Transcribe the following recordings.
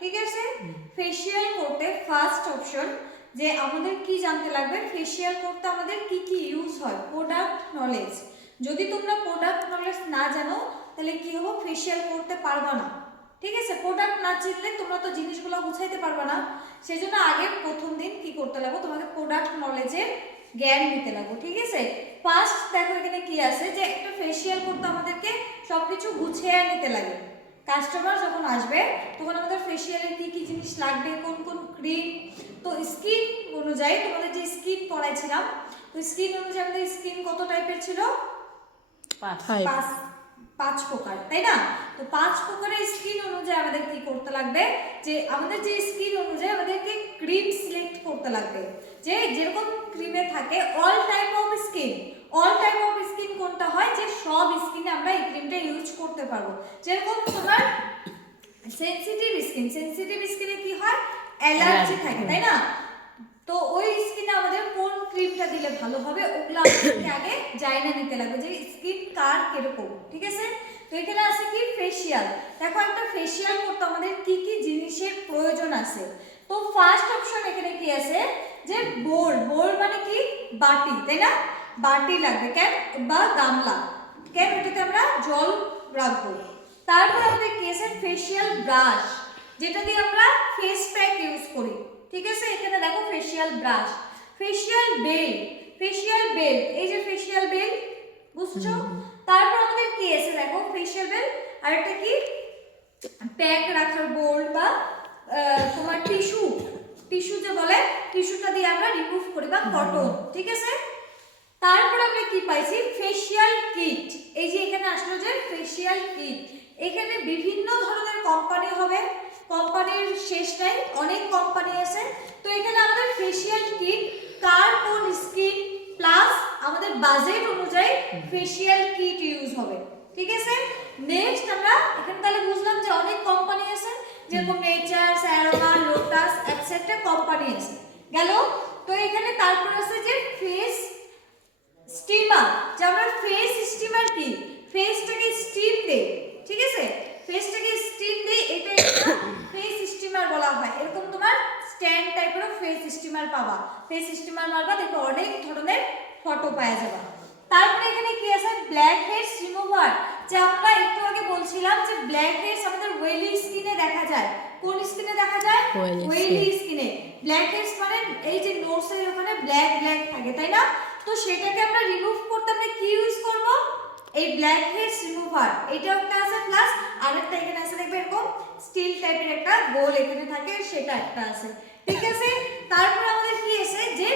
ঠিক আছে। ফেসিয়াল করতে ফার্স্ট অপশন যে আমাদের কি জানতে লাগবে, ফেসিয়াল করতে আমাদের কি কি ইউজ হয়, প্রোডাক্ট নলেজ। যদি তোমরা প্রোডাক্ট নলেজ না জানো তাহলে কি হবে, ফেসিয়াল করতে পারবা না। ঠিক আছে, প্রোডাক্ট না চিনলে তোমরা তো জিনিসগুলো গুছাইতে পারবা না। সেজন্য আগে প্রথম দিন কি করতে লাগবে, তোমাকে প্রোডাক্ট নলেজের জ্ঞান নিতে লাগবে। ঠিক আছে, ফার্স্ট দেখো এখানে কি আছে, যে একটা ফেসিয়াল করতে আমাদেরকে সবকিছু গুছিয়ে নিতে লাগে। কাস্টমার যখন আসবে তখন আমাদের ফেসিয়ালের কি কি জিনিস লাগবে, কোন কোন ক্রিম। তো স্কিন অনুযায়ী তোমাদের যে স্কিন পড়াইছিলাম, তো স্কিন অনুযায়ী আমাদের স্কিন কত টাইপের ছিল, পাঁচ প্রকার, তাই না? তো 5 প্রকারের স্কিন অনুযায়ী আমাদের কি করতে লাগবে, যে আমাদের যে স্কিন অনুযায়ী আমাদেরকে ক্রিম সিলেক্ট করতে লাগবে। যে যেরকম ক্রিমে থাকে all type of skin, all type of skin কোনটা হয়, যে সব স্কিনে আমরা এই ক্রিমটা ইউজ করতে পারবো। যেরকম তোমার সেনসিটিভ স্কিন, সেনসিটিভ স্কিনে কি হয়, অ্যালার্জি থাকে, তাই না? তো ওই স্কিনে আমাদের কোন ক্রিমটা দিলে ভালো হবে, ওগুলো আমাদেরকে আগে জানা নিতে লাগবে যে স্কিন কার কিরকম। ঠিক আছে, তো এখানে আছে কি ফেসিয়াল। দেখো একটা ফেসিয়াল করতে আমাদের কি কি জিনিসের প্রয়োজন আছে। তো ফার্স্ট অপশন এখানে কি আছে, যে বোল, বোল মানে কি বাটি, তাই না? বাটি লাগবে কেন, বা গামলা কেন, এটাতে আমরা জল রাখবো। তারপর আমাদের কি আছে, ফেসিয়াল ব্রাশ, যেটা দিয়ে আমরা ফেস প্যাক ইউজ করি। ঠিক আছে, এখানে দেখো ফেসিয়াল ব্রাশ, ফেসিয়াল বেল, ফেসিয়াল বেল, এই যে ফেসিয়াল বেল, বুঝছো? তারপর আমাদের কি আছে দেখো, ফেসিয়াল বেল, আর এটা কি প্যাক রাখার বোল, বা তোমার টিস্যু, টিস্যু যে বলে, টিস্যুটা দিয়ে আমরা রিমুভ করি, বা কটন। ঠিক আছে, তারপর আমরা কি পাইছি, ফেসিয়াল কিট। এই যে এখানে আসলো যে ফেসিয়াল কিট, এখানে বিভিন্ন ধরনের কোম্পানি হবে, কোম্পানির শেষ নাই, অনেক কোম্পানি আছে। তো এখানে আমাদের ফেসিয়াল কিট কার কোন স্কিন প্লাস আমাদের বাজেট অনুযায়ী ফেসিয়াল কিট ইউজ হবে। ঠিক আছে, নেক্সট আমরা এখানে তাহলে বুঝলাম যে অনেক কোম্পানি আছে, যেরকম নেচার, স্যারোমা, লোটাস এটসেট্রা কোম্পানি আছে গেল। তো এখানে তারপর আছে যে ফেস স্টিমার, যে আমরা ফেস স্টিমার কি, ফেসটাকে স্টিম দেই। ঠিক আছে, ফেসটাকে স্টিম দেই, এটা একটা ফেস স্টিমার বলা হয়। এরকম তোমার স্ট্যান্ড টাইপের ফেস স্টিমার পাবা, ফেস স্টিমার মারবা, দেখো অনেক ধরনের ফটো পাওয়া যাবে। তারপরে এখানে কি আছে, ব্ল্যাক হেডস রিমুভার, যে আমরা একটু আগে বলছিলাম যে ব্ল্যাক হেডস আমাদের ওয়েলি স্কিনে দেখা যায়। কোন স্কিনে দেখা যায়, ওয়েলি স্কিনে। ব্ল্যাক হেডস মানে এই যে নোজের ওখানে ব্ল্যাক ব্ল্যাক থাকে, তাই না? তো সেটাকে আমরা রিমুভ করতে আমরা কি ইউজ করব, এই ব্ল্যাক হেডস রিমুভার। এটা একটা আছে, প্লাস আরেকটা এখানে আছে, দেখবে এরকম স্টিল টাইপের একটা গোল এখানে থাকে, সেটা একটা আছে। ঠিক আছে, তারপর আমাদের কি আছে, যে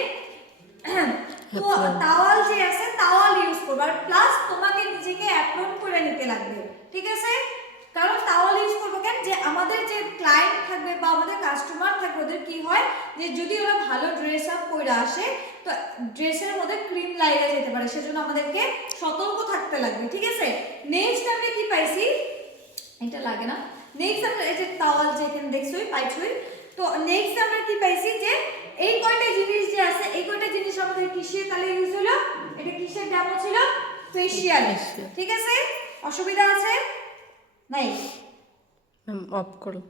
তো টাওয়াল যে আছে, টাওয়াল ইউজ করবে, আর প্লাস তোমাকে নিজেকে অ্যাপ্রন করে নিতে লাগবে। ঠিক আছে, কারণ টাওয়াল ইউজ করবো কেন, যে আমাদের যে ক্লায়েন্ট থাকবে বা আমাদের কাস্টমার থাকবে, ওদের কি হয়, যে যদি ওরা ভালো ড্রেস আপ করে আসে তো ড্রেসের মধ্যে ক্রিম লাগিয়ে যেতে পারে, সেজন্য আমাদেরকে সতর্ক থাকতে লাগবে। ঠিক আছে, নেক্সট আমরা কি পাইছি, এটা লাগে না। নেক্সট আমরা এই যে টাওয়াল যে এখানে দেখছোই পাইছোই, তো নেক্সট আমরা কি পাইছি, যে এই কয়টা জিনিস যে আছে, এই কয়টা জিনিস আমাদের কিসের তাহলে ইউজ হলো, এটা কিসের ডেমো ছিল, ফেশিয়াল। ঠিক আছে, অসুবিধা আছে নাই, অফ করো।